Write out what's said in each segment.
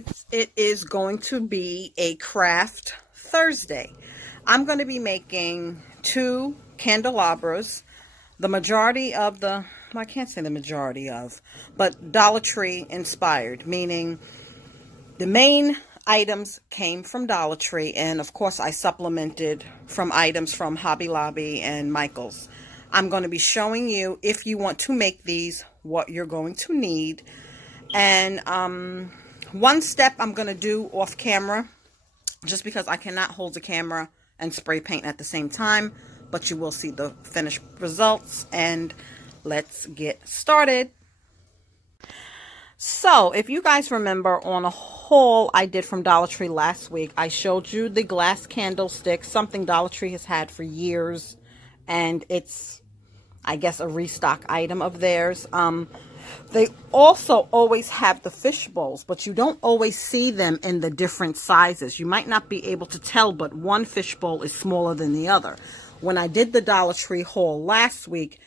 guys, it is going to be a craft Thursday. I'm going to be making 2 candelabras. The majority of the, well, I can't say the majority of, but Dollar Tree inspired, meaning the main items came from Dollar Tree, and of course I supplemented from items from Hobby Lobby and Michael's. I'm going to be showing you, if you want to make these, what you're going to need. And one step I'm going to do off camera, just because I cannot hold the camera and spray paint at the same time, but you will see the finished results. And let's get started. So if you guys remember, on a haul I did from Dollar Tree last week, I showed you the glass candlesticks, something Dollar Tree has had for years, and it's, I guess, a restock item of theirs. They also always have the fish bowls, but you don't always see them in the different sizes. You might not be able to tell, but one fish bowl is smaller than the other. When I did the Dollar Tree haul last week,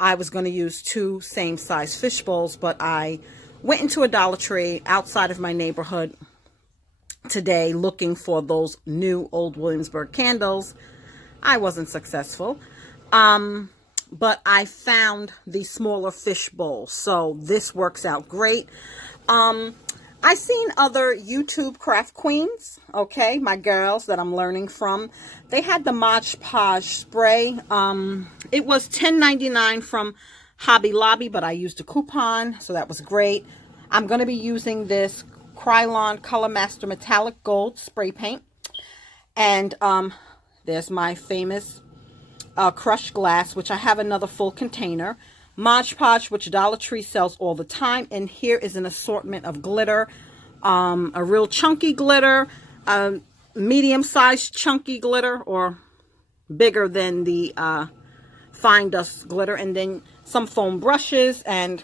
I was going to use 2 same size fish bowls, but I went into a Dollar Tree outside of my neighborhood today looking for those new Old Williamsburg candles. I wasn't successful. But I found the smaller fish bowl, so this works out great. I've seen other YouTube craft queens, okay, my girls that I'm learning from. They had the Mod Podge spray. It was $10.99 from Hobby Lobby, but I used a coupon, so that was great. I'm going to be using this Krylon Color Master Metallic Gold spray paint. And there's my famous crushed glass, which I have another full container. Mod Podge, which Dollar Tree sells all the time. And here is an assortment of glitter. A real chunky glitter, medium-sized chunky glitter, or bigger than the fine dust glitter. And then some foam brushes. And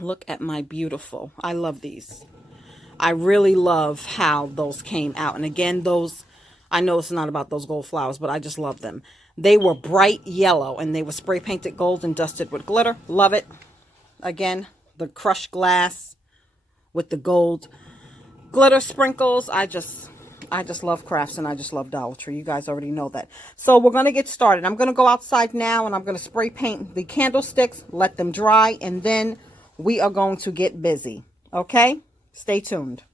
look at my beautiful, I love these. I really love how those came out. And again, those, I know it's not about those gold flowers, but I just love them. They were bright yellow, and they were spray painted gold and dusted with glitter. Love it. Again, the crushed glass with the gold glitter sprinkles. I just love crafts, and I just love Dollar Tree. You guys already know that. So we're going to get started. I'm going to go outside now, and I'm going to spray paint the candlesticks, let them dry, and then we are going to get busy. Okay? Stay tuned.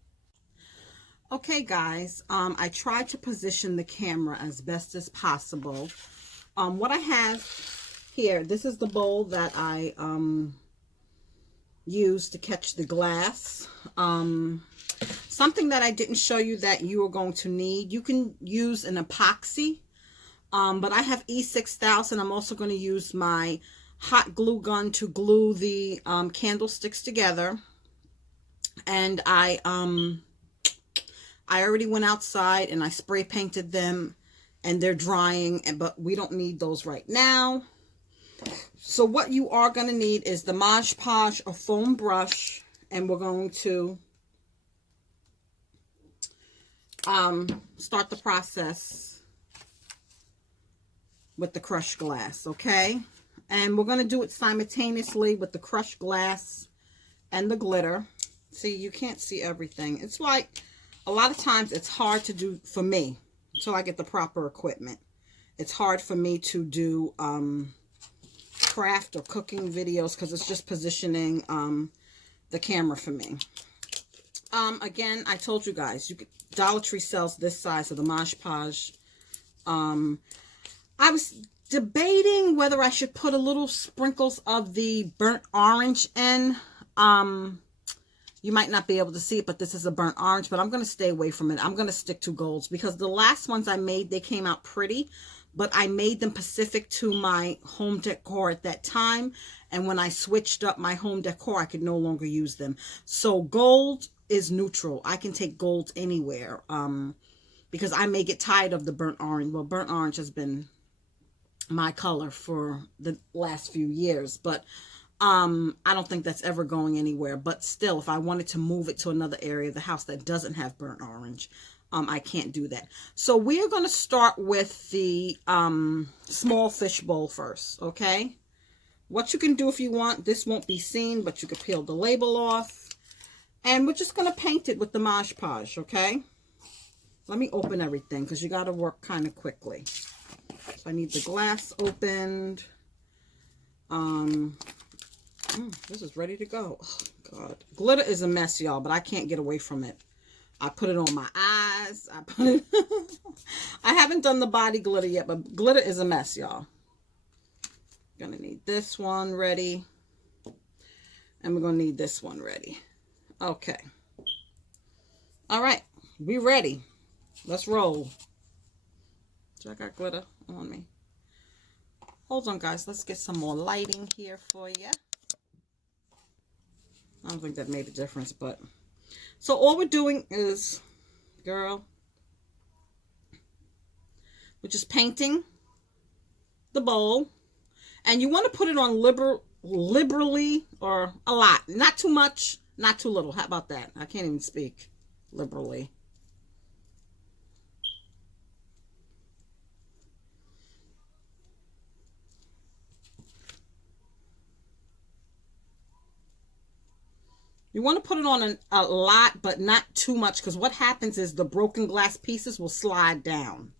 Okay, guys, I tried to position the camera as best as possible. What I have here, this is the bowl that I used to catch the glass. Something that I didn't show you that you are going to need, you can use an epoxy, but I have E6000. I'm also going to use my hot glue gun to glue the candlesticks together. And I already went outside and I spray painted them, and they're drying, but we don't need those right now. So what you are going to need is the Mod Podge, a foam brush, and we're going to start the process with the crushed glass, okay? And we're going to do it simultaneously with the crushed glass and the glitter. See, you can't see everything. It's like, a lot of times it's hard to do for me until I get the proper equipment. It's hard for me to do craft or cooking videos because it's just positioning the camera for me. Again, I told you guys, Dollar Tree sells this size of the Mod Podge. I was debating whether I should put a little sprinkles of the burnt orange in. You might not be able to see it, but this is a burnt orange, but I'm going to stay away from it. I'm going to stick to golds because the last ones I made, they came out pretty, but I made them specific to my home decor at that time. And when I switched up my home decor, I could no longer use them. So gold is neutral. I can take gold anywhere because I may get tired of the burnt orange. Well, burnt orange has been my color for the last few years, but I don't think that's ever going anywhere. But still, if I wanted to move it to another area of the house that doesn't have burnt orange, I can't do that. So we are going to start with the small fish bowl first, okay? What you can do if you want, this won't be seen, but you can peel the label off. And we're just going to paint it with the Mod Podge, okay? Let me open everything because you got to work kind of quickly. So I need the glass opened. This is ready to go. Oh, God. Glitter is a mess, y'all, but I can't get away from it. I put it on my eyes. I haven't done the body glitter yet, but glitter is a mess, y'all. Gonna need this one ready. And we're gonna need this one ready. Okay. All right. We ready. Let's roll. So I got glitter on me. Hold on, guys. Let's get some more lighting here for you. I don't think that made a difference, but... So all we're doing is, girl, we're just painting the bowl. And you want to put it on liberally, or a lot. Not too much, not too little. How about that? I can't even speak. Liberally. You want to put it on a lot, but not too much, because what happens is the broken glass pieces will slide down.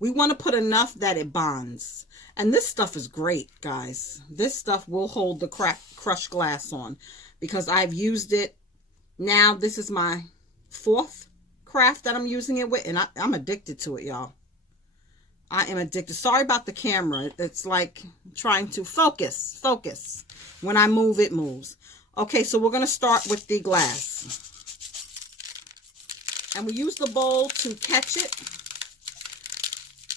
We want to put enough that it bonds. And this stuff is great, guys. This stuff will hold the crushed glass on, because I've used it. Now, this is my 4th craft that I'm using it with, and I'm addicted to it, y'all. I am addicted. Sorry about the camera. It's like trying to focus. When I move, it moves. Okay, so we're going to start with the glass. And we use the bowl to catch it,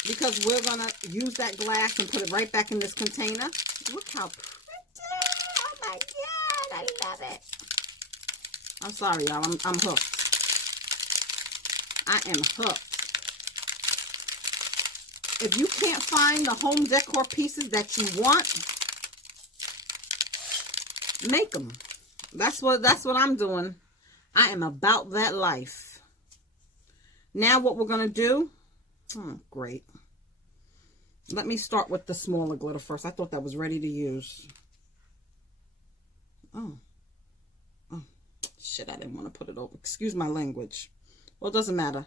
because we're going to use that glass and put it right back in this container. Look how pretty. Oh my God, I love it. I'm sorry, y'all. I'm hooked. I am hooked. If you can't find the home decor pieces that you want, make them. That's what I'm doing. I am about that life. Now what we're going to do, great. Let me start with the smaller glitter first. I thought that was ready to use. Oh, shit, I didn't want to put it over. Excuse my language. Well, it doesn't matter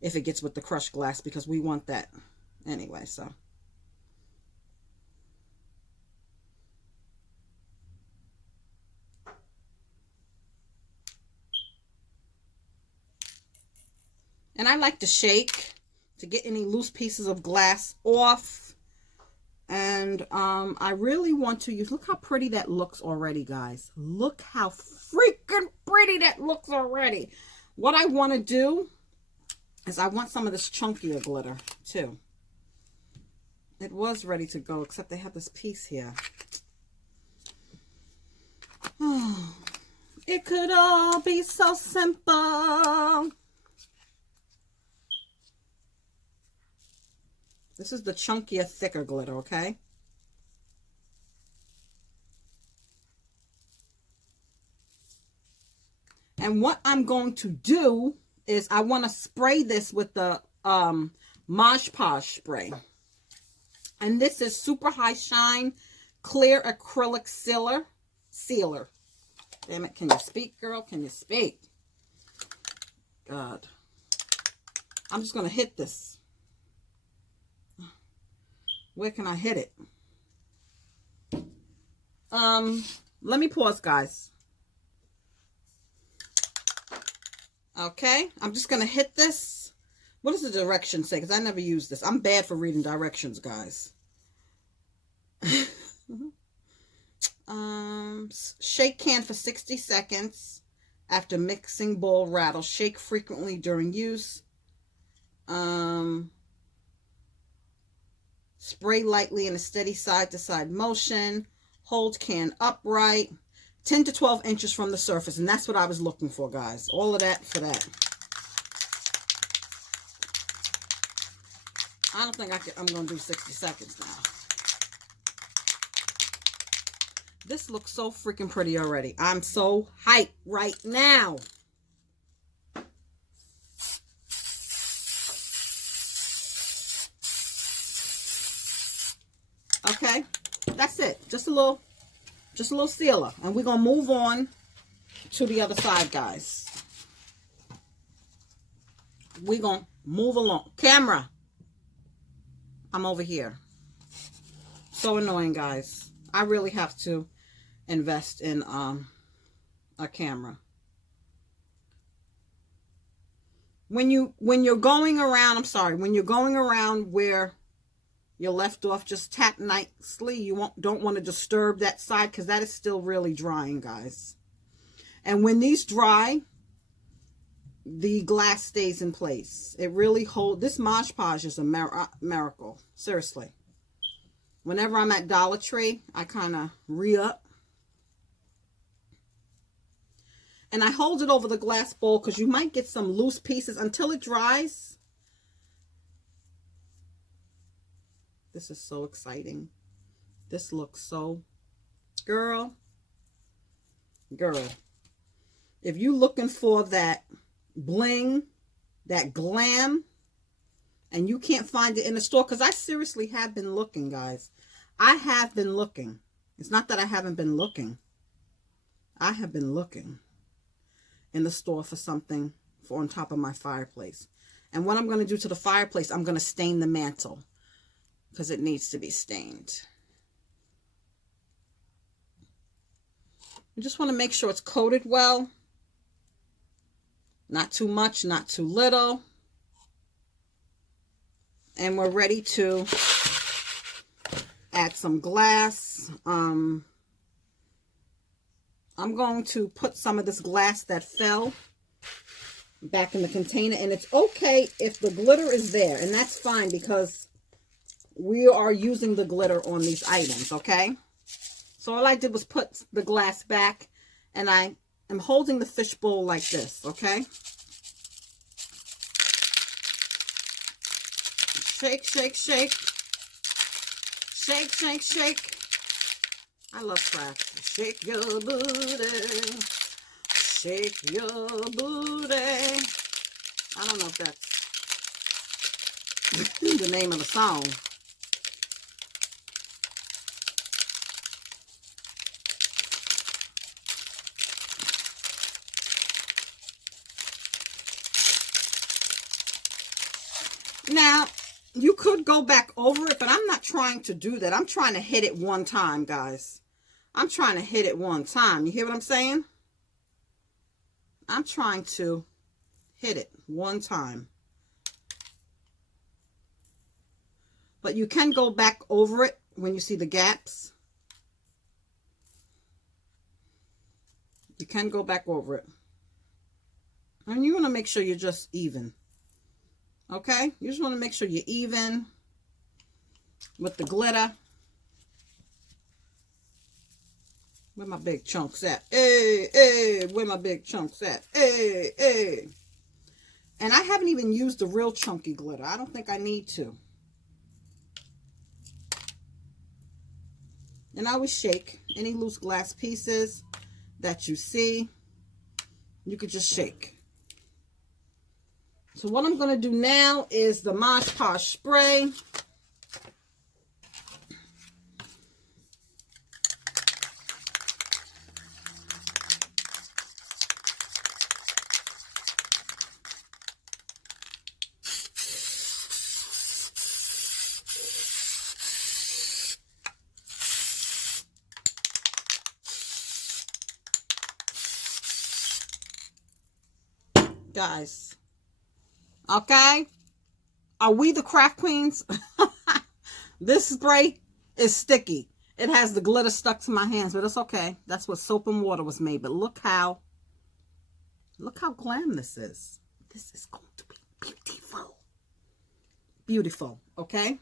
if it gets with the crushed glass, because we want that anyway, so. And I like to shake to get any loose pieces of glass off. And I really want to use, look how pretty that looks already, guys. Look how freaking pretty that looks already. What I want to do is I want some of this chunkier glitter too. It was ready to go, except they have this piece here. Oh, it could all be so simple. This is the chunkier, thicker glitter, okay? And what I'm going to do is I want to spray this with the Mod Podge spray. And this is Super High Shine Clear Acrylic Sealer. Damn it, can you speak, girl? Can you speak? God. I'm just going to hit this. Where can I hit it? Let me pause, guys. Okay, I'm just going to hit this. What does the direction say? Because I never use this. I'm bad for reading directions, guys. Shake can for 60 seconds. After mixing, bowl, rattle. Shake frequently during use. Spray lightly in a steady side-to-side motion. Hold can upright. 10 to 12 inches from the surface. And that's what I was looking for, guys. All of that for that. I don't think I'm going to do 60 seconds now. This looks so freaking pretty already. I'm so hyped right now. Okay, that's it. Just a little sealer. And we're going to move on to the other side, guys. We're going to move along. Camera. I'm over here. So annoying, guys. I really have to invest in a camera. When you're going around, I'm sorry, when you're going around where you left off, just tap nicely. You don't want to disturb that side because that is still really drying, guys. And when these dry, the glass stays in place. It really holds. This Mod Podge is a miracle. Seriously. Whenever I'm at Dollar Tree, I kind of re-up. And I hold it over the glass bowl because you might get some loose pieces until it dries. This is so exciting. This looks so... Girl. If you're looking for that bling, that glam, and you can't find it in the store, because I seriously have been looking, guys. I have been looking. It's not that I haven't been looking. I have been looking in the store for something for on top of my fireplace. And what I'm going to do to the fireplace, I'm going to stain the mantle because it needs to be stained. You just want to make sure it's coated well. Not too much, not too little. And we're ready to add some glass. I'm going to put some of this glass that fell back in the container. And it's okay if the glitter is there. And that's fine because we are using the glitter on these items, okay? So all I did was put the glass back. And I am holding the fish bowl like this, okay? Shake, shake, shake. Shake, shake, shake. I love craft. Shake your booty. Shake your booty. I don't know if that's the name of the song. Now, you could go back over it, but I'm not trying to do that. I'm trying to hit it one time, guys. I'm trying to hit it one time. You hear what I'm saying? I'm trying to hit it one time. But you can go back over it when you see the gaps. You can go back over it. And you want to make sure you're just even. Okay? You just want to make sure you're even with the glitter. Where my big chunks at? Hey, hey, where my big chunks at? Hey, hey. And I haven't even used the real chunky glitter. I don't think I need to. And I always shake any loose glass pieces that you see. You could just shake. So what I'm going to do now is the Mod Podge spray. Guys, okay, are we the craft queens? This spray is sticky. It has the glitter stuck to my hands, but it's okay. That's what soap and water was made. But look how glam this is. This is going to be beautiful. Beautiful, okay?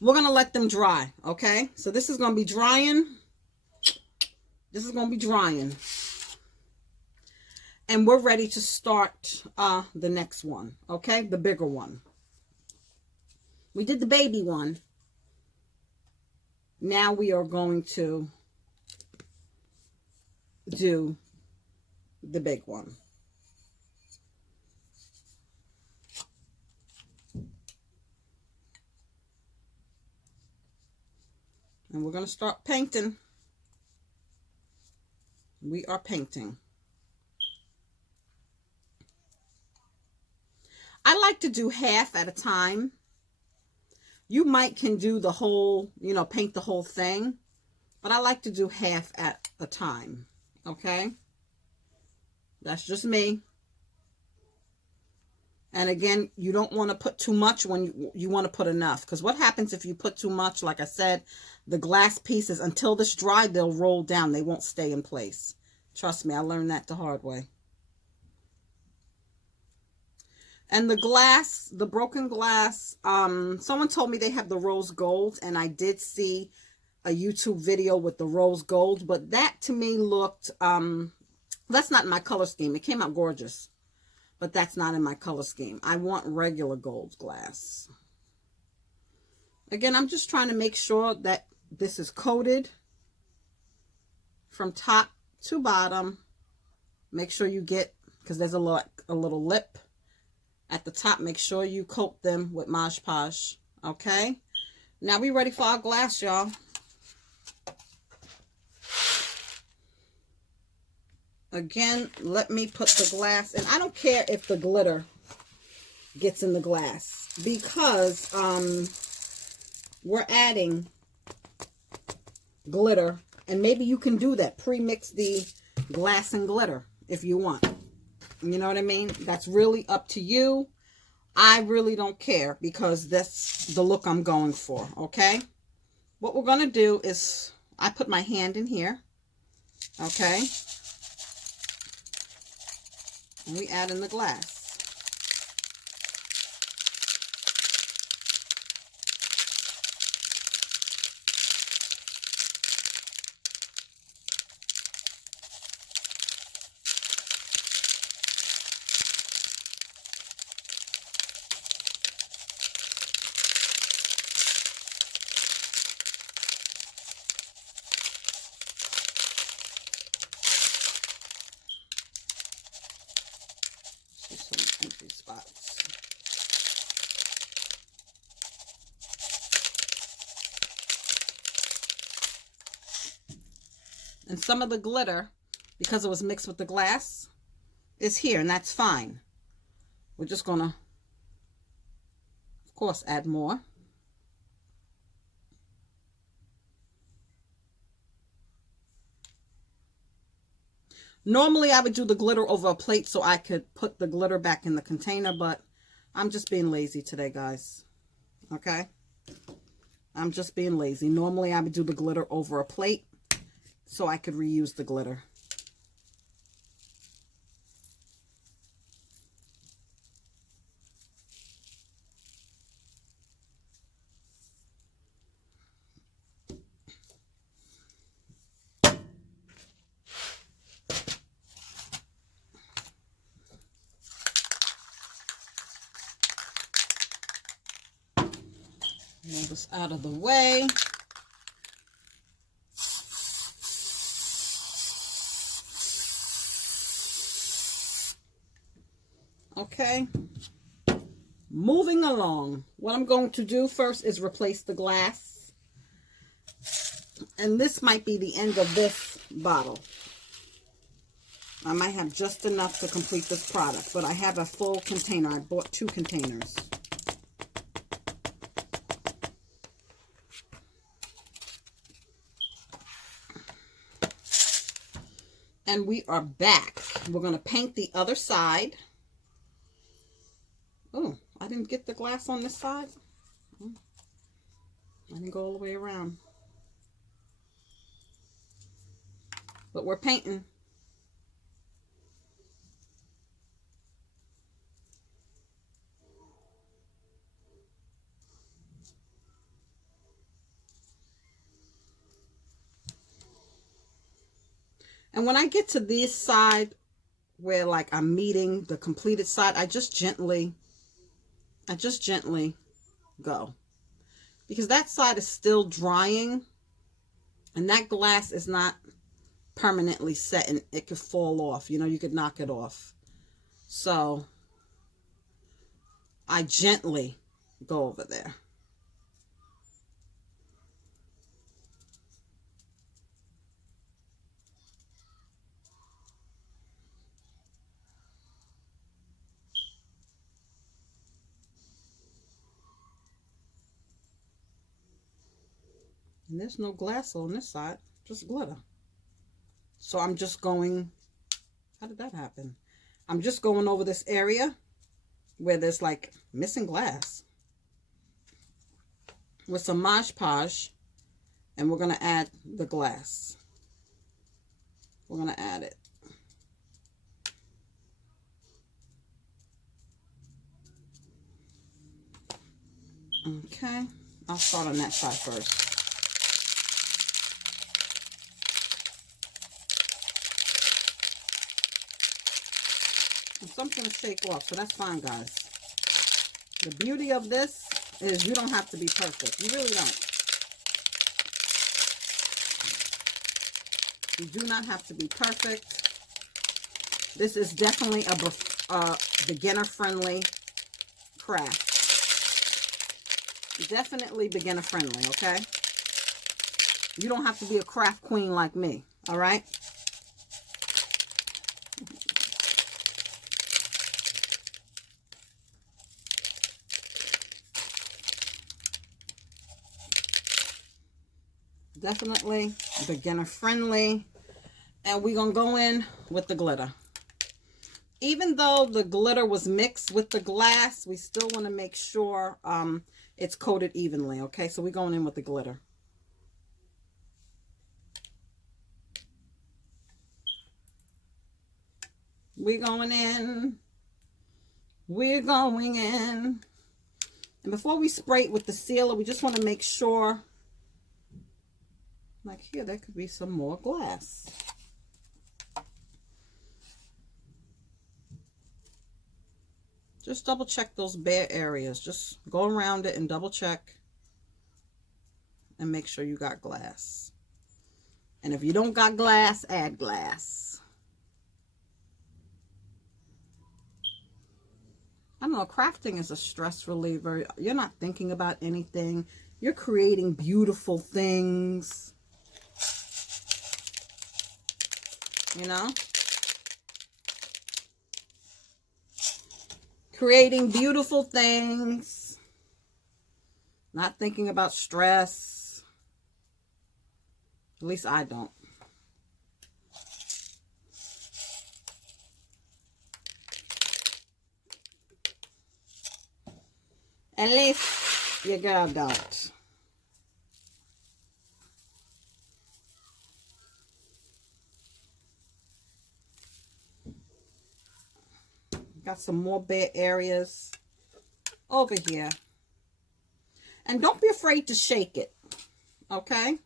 We're going to let them dry, okay? So this is going to be drying. This is going to be drying. And we're ready to start the next one, okay? The bigger one. We did the baby one. Now we are going to do the big one. And we're going to start painting. We are painting. I like to do half at a time. You might can do the whole, paint the whole thing, but I like to do half at a time. Okay? That's just me. And again, you don't want to put too much when you want to put enough. Because what happens if you put too much, like I said, the glass pieces, until this dry, they'll roll down. They won't stay in place. Trust me, I learned that the hard way. And the glass, the broken glass, someone told me they have the rose gold, and I did see a YouTube video with the rose gold, but that to me looked, that's not in my color scheme. It came out gorgeous, but that's not in my color scheme. I want regular gold glass. Again, I'm just trying to make sure that this is coated from top to bottom. Make sure you get, because there's a little lip at the top. Make sure you coat them with Mod Podge. Okay, now we ready for our glass, y'all. Again, let me put the glass, and I don't care if the glitter gets in the glass, because we're adding glitter, and maybe you can do that, pre-mix the glass and glitter if you want. You know what I mean? That's really up to you. I really don't care, because that's the look I'm going for. Okay, what we're going to do is, I put my hand in here. Okay, and we add in the glass. Some empty spots. And some of the glitter, because it was mixed with the glass, is here, and that's fine. We're just gonna, of course, add more. Normally, I would do the glitter over a plate so I could put the glitter back in the container, but I'm just being lazy today, guys. Okay? I'm just being lazy. Normally, I would do the glitter over a plate so I could reuse the glitter. Move this out of the way. Okay. Moving along. What I'm going to do first is replace the glass. And this might be the end of this bottle. I might have just enough to complete this product, but I have a full container. I bought 2 containers. And we are back. We're going to paint the other side. Oh, I didn't get the glass on this side. I didn't go all the way around. But we're painting. And when I get to this side where like I'm meeting the completed side, I just gently go. Because that side is still drying and that glass is not permanently set and it could fall off. You know, you could knock it off. So I gently go over there. And there's no glass on this side, just glitter. So I'm just going, how did that happen? I'm just going over this area where there's like missing glass with some Mod Podge, and we're going to add the glass. We're going to add it. Okay, I'll start on that side first. And some's going to shake off, so that's fine, guys. The beauty of this is you don't have to be perfect. You really don't. You do not have to be perfect. This is definitely a beginner-friendly craft. Definitely beginner-friendly, okay? You don't have to be a craft queen like me, all right? Definitely beginner-friendly. And we're going to go in with the glitter. Even though the glitter was mixed with the glass, we still want to make sure it's coated evenly, okay? So we're going in with the glitter. We're going in. We're going in. And before we spray it with the sealer, we just want to make sure, like here, there could be some more glass. Just double check those bare areas. Just go around it and double check and make sure you got glass. And if you don't got glass, add glass. I don't know, crafting is a stress reliever. You're not thinking about anything. You're creating beautiful things. You know? Creating beautiful things. Not thinking about stress. At least I don't. At least your girl don't. Got some more bare areas over here. And don't be afraid to shake it. Okay?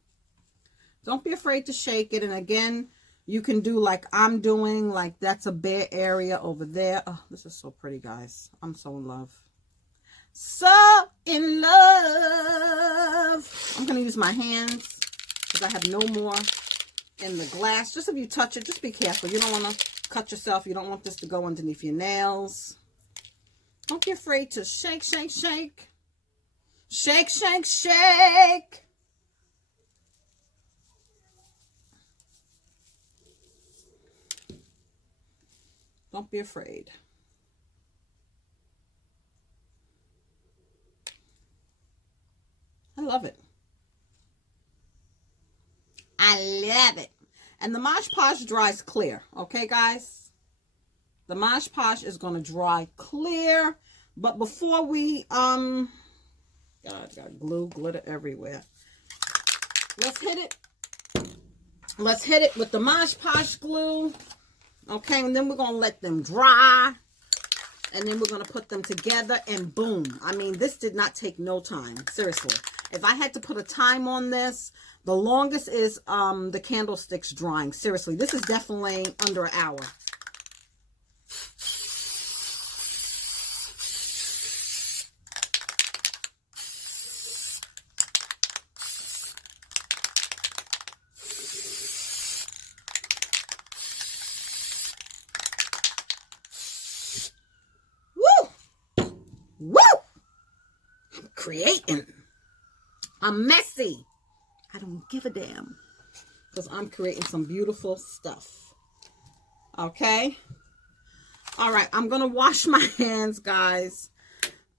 Don't be afraid to shake it. And again, you can do like I'm doing. Like that's a bare area over there. Oh, this is so pretty, guys. I'm so in love. So in love. I'm going to use my hands because I have no more in the glass. Just if you touch it, just be careful. You don't want to cut yourself. You don't want this to go underneath your nails. Don't be afraid to shake, shake, shake. Shake, shake, shake. Don't be afraid. I love it. I love it. And the Mod Podge dries clear. Okay, guys? The Mod Podge is going to dry clear. But before we, God, got glue, glitter everywhere. Let's hit it. Let's hit it with the Mod Podge glue. Okay, and then we're going to let them dry. And then we're going to put them together and boom. I mean, this did not take no time. Seriously. If I had to put a time on this, the longest is the candlesticks drying. Seriously, this is definitely under an hour. Woo! I'm creating. I'm messy. I don't give a damn. Because I'm creating some beautiful stuff. Okay? Alright, I'm going to wash my hands, guys.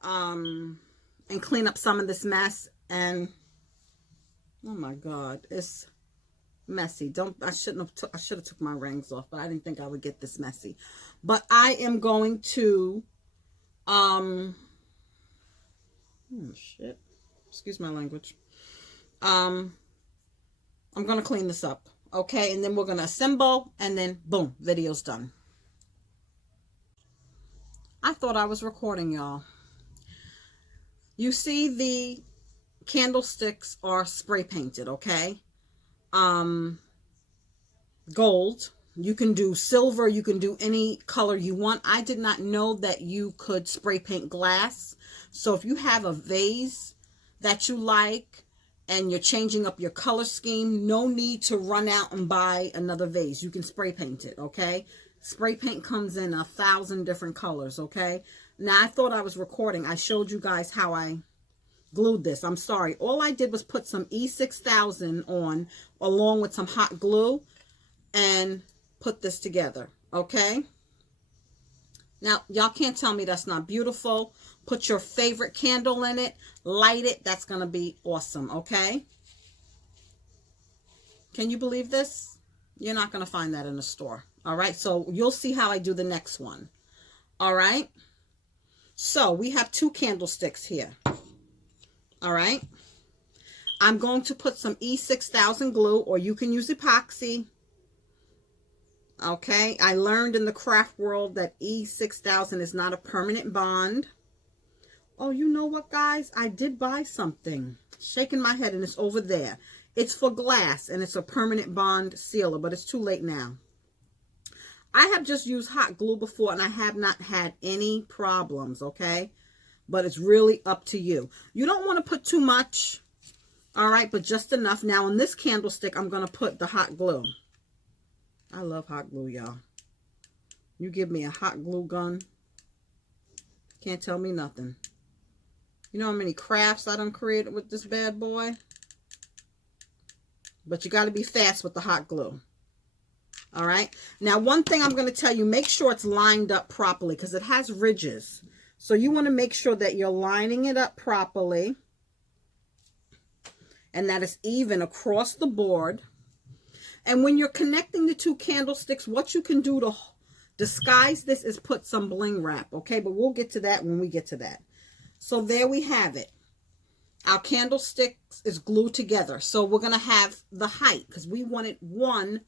And clean up some of this mess. And Oh my God, it's messy. I should have took my rings off, but I didn't think I would get this messy. But I am going to, shit, excuse my language. I'm going to clean this up. Okay. And then we're going to assemble, and then boom, video's done. I thought I was recording, y'all. You see the candlesticks are spray painted, okay? Gold. You can do silver. You can do any color you want. I did not know that you could spray paint glass. So if you have a vase that you like and you're changing up your color scheme, no need to run out and buy another vase. You can spray paint it, okay? Spray paint comes in 1,000 different colors, okay? Now, I thought I was recording. I showed you guys how I glued this. I'm sorry. All I did was put some E6000 on along with some hot glue and put this together, okay? Now, y'all can't tell me that's not beautiful. Put your favorite candle in it. Light it. That's going to be awesome, okay? Can you believe this? You're not going to find that in the store. All right, so you'll see how I do the next one. All right, so we have 2 candlesticks here. All right, I'm going to put some E6000 glue, or you can use epoxy. Okay, I learned in the craft world that E6000 is not a permanent bond. Oh, you know what, guys? I did buy something. Shaking my head, and it's over there. It's for glass, and it's a permanent bond sealer, but it's too late now. I have just used hot glue before, and I have not had any problems, okay? But it's really up to you. You don't want to put too much, all right, but just enough. Now, on this candlestick, I'm going to put the hot glue. I love hot glue, y'all. You give me a hot glue gun, can't tell me nothing. You know how many crafts I done created with this bad boy? But you got to be fast with the hot glue. All right. Now, one thing I'm going to tell you, make sure it's lined up properly because it has ridges. So you want to make sure that you're lining it up properly and that it's even across the board. And when you're connecting the 2 candlesticks, what you can do to disguise this is put some bling wrap. Okay. But we'll get to that when we get to that. So there we have it. Our candlesticks is glued together. So we're going to have the height because we wanted one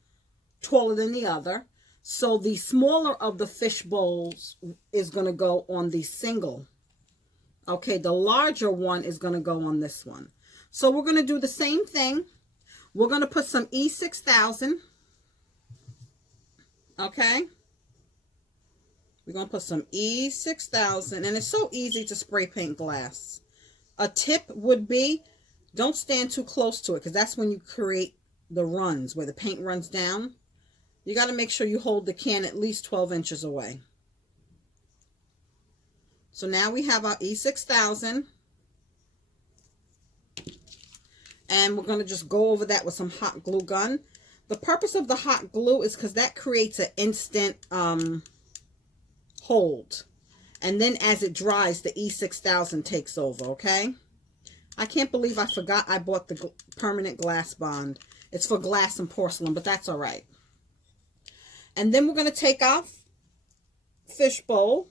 taller than the other. So the smaller of the fish bowls is going to go on the single. Okay, the larger one is going to go on this one. So we're going to do the same thing. We're going to put some E6000. Okay. We're going to put some E6000. And it's so easy to spray paint glass. A tip would be, don't stand too close to it because that's when you create the runs where the paint runs down. You got to make sure you hold the can at least 12 inches away. So now we have our E6000. And we're going to just go over that with some hot glue gun. The purpose of the hot glue is because that creates an instant hold. And then as it dries, the E6000 takes over, okay? I can't believe I forgot I bought the permanent glass bond. It's for glass and porcelain, but that's all right. And then we're going to take off fish bowl.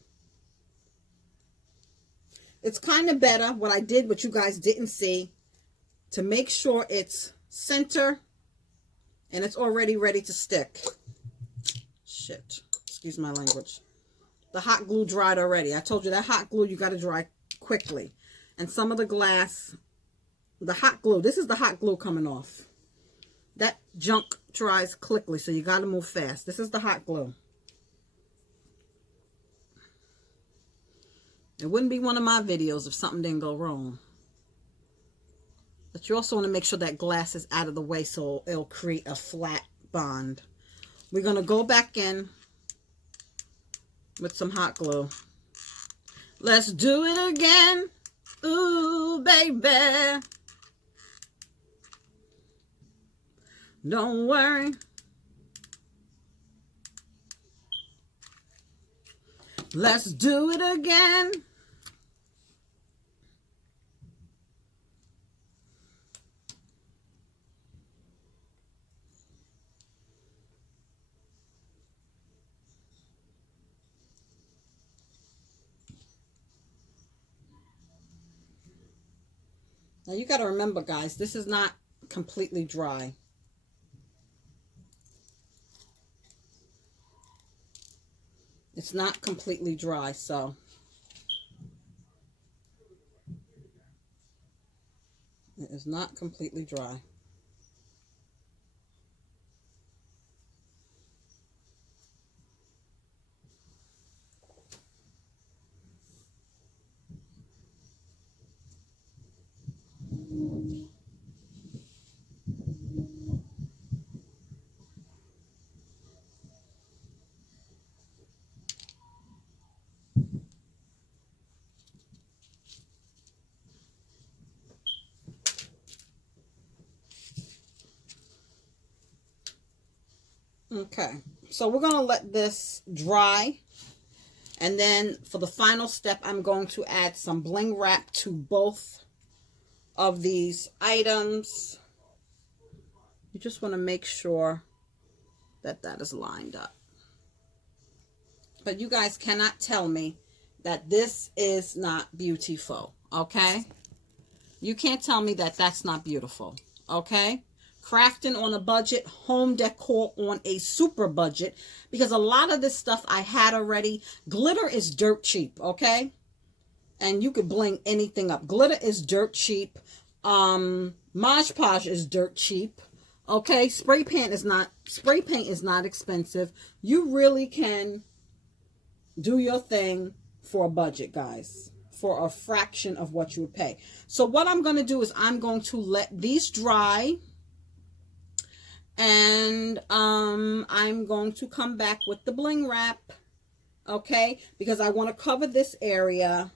It's kind of better what I did, what you guys didn't see, to make sure it's center and it's already ready to stick. Shit. Excuse my language. The hot glue dried already. I told you that hot glue, you got to dry quickly. And some of the glass, the hot glue, this is the hot glue coming off. That junk dries quickly, so you got to move fast. This is the hot glue. It wouldn't be one of my videos if something didn't go wrong. But you also want to make sure that glass is out of the way so it'll create a flat bond. We're going to go back in with some hot glue. Let's do it again. Ooh, baby. Don't worry. Let's do it again. Now you got to remember, guys, this is not completely dry. It's not completely dry, so it is not completely dry. Okay, so we're going to let this dry. And then for the final step, I'm going to add some bling wrap to both of these items. You just want to make sure that that is lined up. But you guys cannot tell me that this is not beautiful, okay? You can't tell me that that's not beautiful, okay? Crafting on a budget, home decor on a super budget, because a lot of this stuff I had already. Glitter is dirt cheap, okay? And you could bling anything up. Glitter is dirt cheap. Mod Podge is dirt cheap. Okay, spray paint is not expensive. You really can do your thing for a budget, guys, for a fraction of what you would pay. So what I'm going to do is I'm going to let these dry, and I'm going to come back with the bling wrap, okay, because I want to cover this area,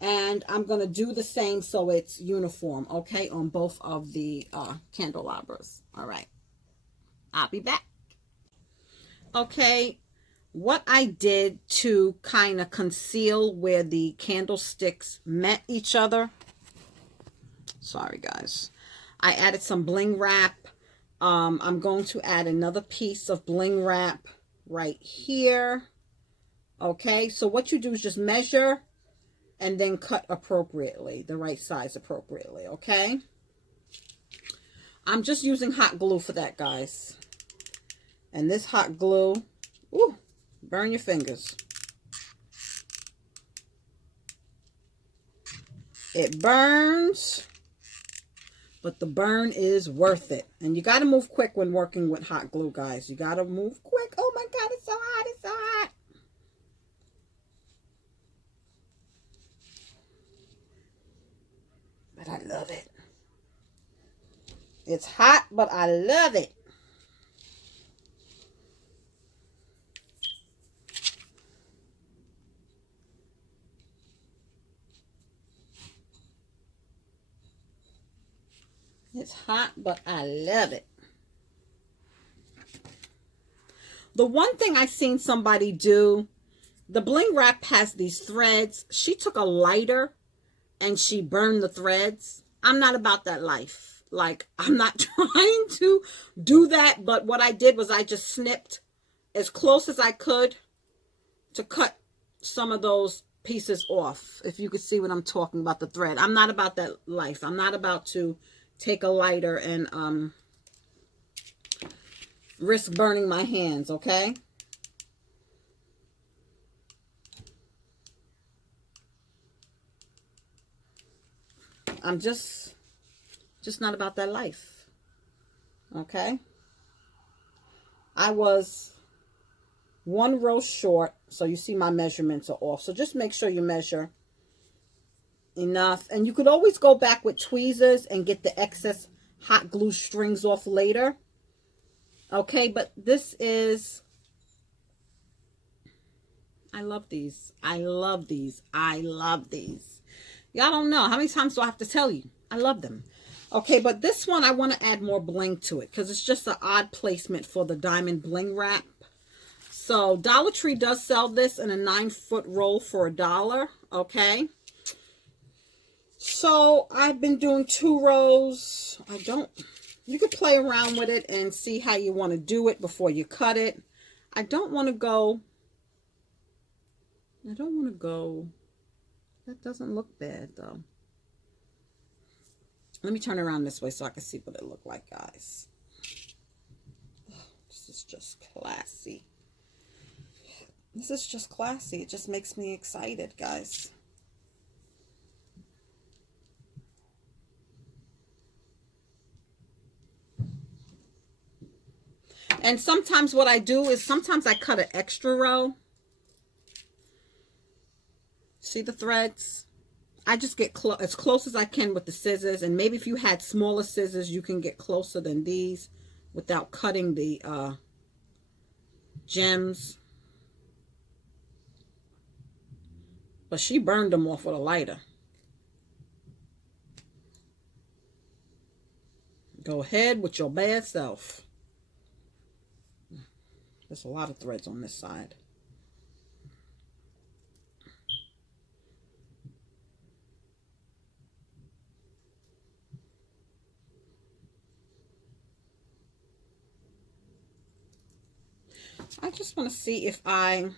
and I'm going to do the same so it's uniform, okay, on both of the candelabras. All right, I'll be back. Okay, what I did to kind of conceal where the candlesticks met each other, sorry guys, I added some bling wrap. I'm going to add another piece of bling wrap right here. Okay, so what you do is just measure and then cut appropriately, the right size appropriately, okay? I'm just using hot glue for that, guys. And this hot glue, ooh, burn your fingers. It burns, but the burn is worth it. And you got to move quick when working with hot glue, guys. You got to move quick. Oh my God, it's so hot, it's so hot. But I love it. It's hot, but I love it. It's hot, but I love it. The one thing I seen somebody do, the bling wrap has these threads. She took a lighter and she burned the threads. I'm not about that life. Like, I'm not trying to do that. But what I did was I just snipped as close as I could to cut some of those pieces off. If you could see what I'm talking about, the thread. I'm not about that life. I'm not about to take a lighter and risk burning my hands, okay? I'm just not about that life, okay? I was one row short, so you see my measurements are off. So just make sure you measure enough. And you could always go back with tweezers and get the excess hot glue strings off later. Okay, but this is, I love these. I love these. I love these. Y'all don't know. How many times do I have to tell you? I love them. Okay, but this one, I want to add more bling to it because it's just an odd placement for the diamond bling wrap. So Dollar Tree does sell this in a 9-foot roll for $1. Okay. So I've been doing 2 rows. You could play around with it and see how you want to do it before you cut it. I don't want to go. That doesn't look bad though. Let me turn around this way so I can see what it looked like, guys. This is just classy. This is just classy. It just makes me excited, guys. And sometimes what I do is sometimes I cut an extra row. See the threads? I just get as close as I can with the scissors. And maybe if you had smaller scissors, you can get closer than these without cutting the gems. But she burned them off with a lighter. Go ahead with your bad self. There's a lot of threads on this side. I just want to see if I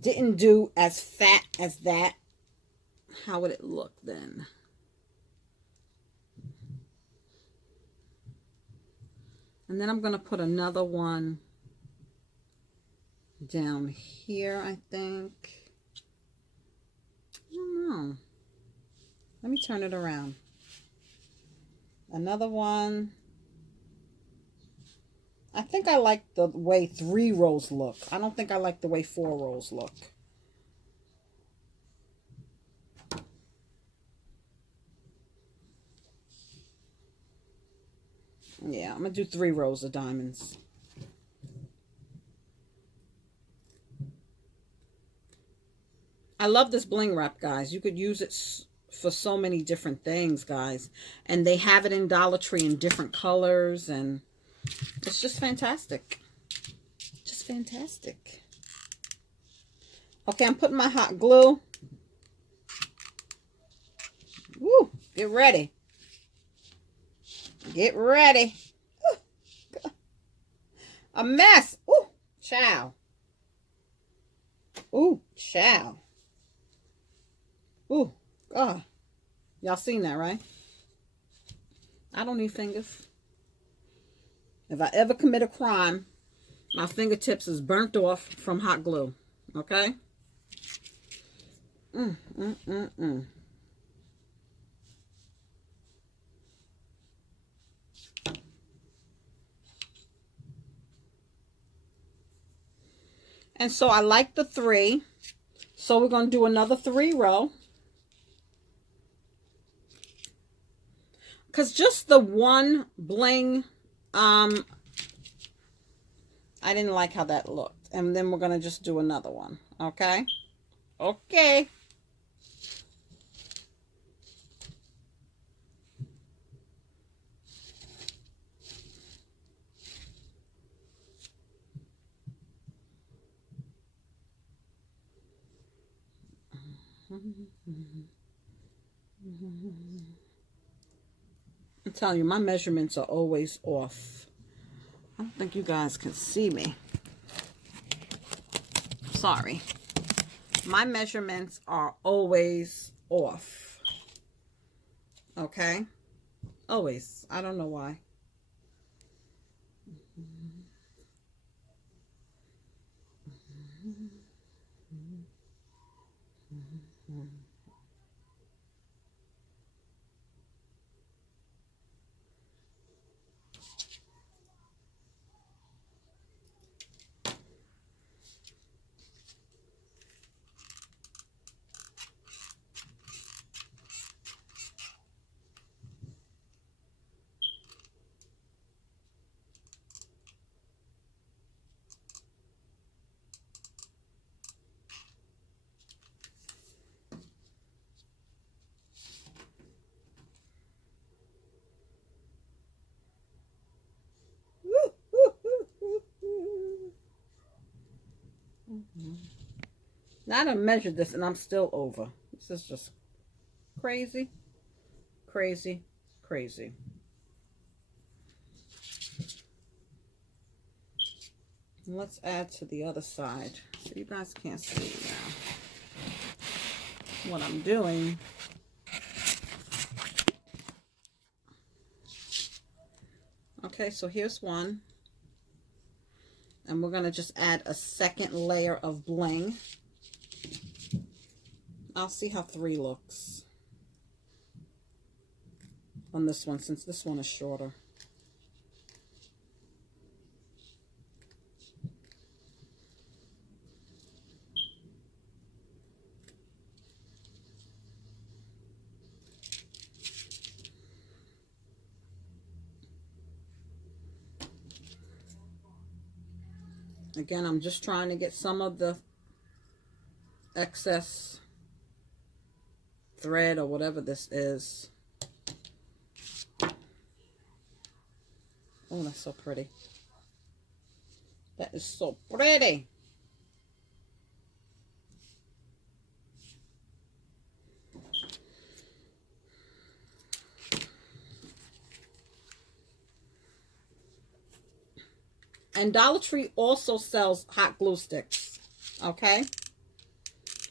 didn't do as fat as that, how would it look then? And then I'm going to put another one down here, I think. I don't know. Let me turn it around. Another one. I think I like the way 3 rows look. I don't think I like the way 4 rows look. Yeah, I'm going to do 3 rows of diamonds. I love this bling wrap, guys. You could use it for so many different things, guys. And they have it in Dollar Tree in different colors, and it's just fantastic. Just fantastic. Okay, I'm putting my hot glue. Woo, get ready. Get ready. Ooh, a mess. Ooh, child. Ooh, child. Ooh, God. Y'all seen that, right? I don't need fingers. If I ever commit a crime, my fingertips is burnt off from hot glue. Okay? And so I like the 3. So we're going to do another 3 row. Because just the one bling, I didn't like how that looked. And then we're going to just do another one. Okay? Okay. I'm telling you, my measurements are always off. I don't think you guys can see me. Sorry. My measurements are always off. Okay? Always. I don't know why. Now I done measured this and I'm still over. This is just crazy, crazy, crazy. And let's add to the other side. So you guys can't see now what I'm doing. Okay, so here's one. And we're going to just add a second layer of bling. I'll see how 3 looks on this one, since this one is shorter. Again, I'm just trying to get some of the excess thread or whatever this is. Oh, that's so pretty. That is so pretty. And Dollar Tree also sells hot glue sticks, okay?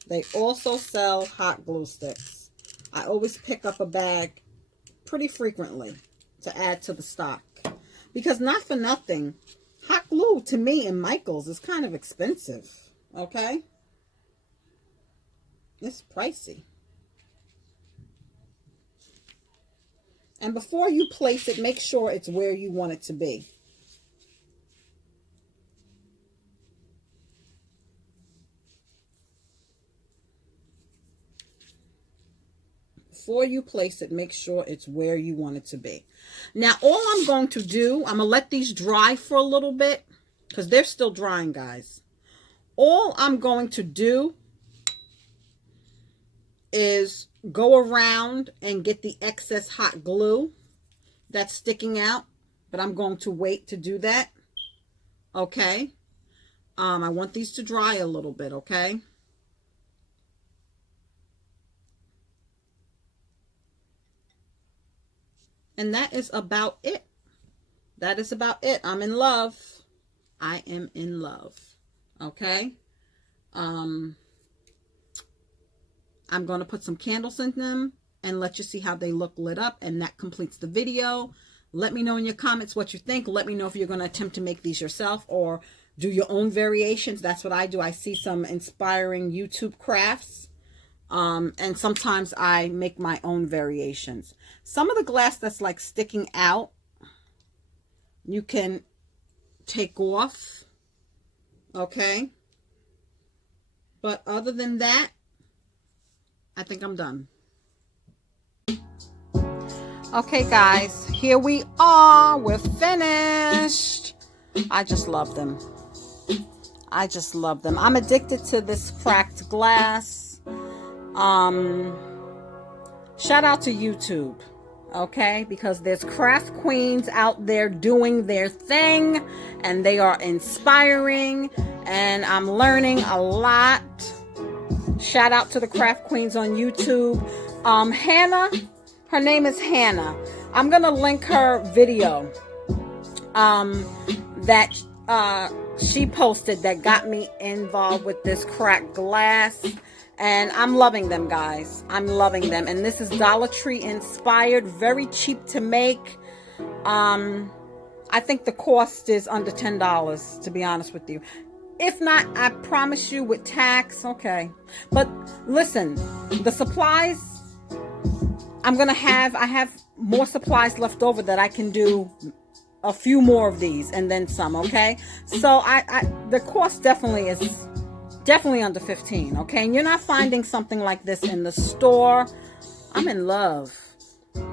They also sell hot glue sticks. I always pick up a bag pretty frequently to add to the stock. Because not for nothing, hot glue to me in Michael's is kind of expensive, okay? It's pricey. And before you place it, make sure it's where you want it to be. Before you place it, make sure it's where you want it to be. Now, all I'm going to do, I'm going to let these dry for a little bit because they're still drying, guys. All I'm going to do is go around and get the excess hot glue that's sticking out, but I'm going to wait to do that. Okay. I want these to dry a little bit, okay? And that is about it. That is about it. I'm in love. I am in love. Okay. I'm going to put some candles in them and let you see how they look lit up. And that completes the video. Let me know in your comments what you think. Let me know if you're going to attempt to make these yourself or do your own variations. That's what I do. I see some inspiring YouTube crafts. And sometimes I make my own variations. Some of the glass that's like sticking out, you can take off. Okay. But other than that, I think I'm done. Okay, guys, here we are. We're finished. I just love them. I just love them. I'm addicted to this cracked glass. Shout out to YouTube, okay? Because there's craft queens out there doing their thing, and they are inspiring, and I'm learning a lot. Shout out to the craft queens on YouTube. Hannah, her name is Hannah. I'm gonna link her video that she posted that got me involved with this cracked glass. And I'm loving them, guys. I'm loving them. And this is Dollar Tree inspired. Very cheap to make. I think the cost is under $10, to be honest with you. If not, I promise you with tax, okay. But listen, the supplies, I have more supplies left over that I can do a few more of these and then some, okay? So the cost definitely is under 15, okay? And you're not finding something like this in the store. I'm in love.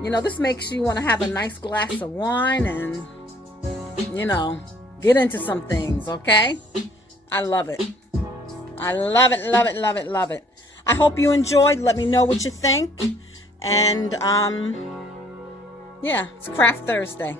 You know, this makes you want to have a nice glass of wine and, you know, get into some things, okay? I love it. I love it, love it, love it, love it. I hope you enjoyed. Let me know what you think. And, yeah, it's Craft Thursday.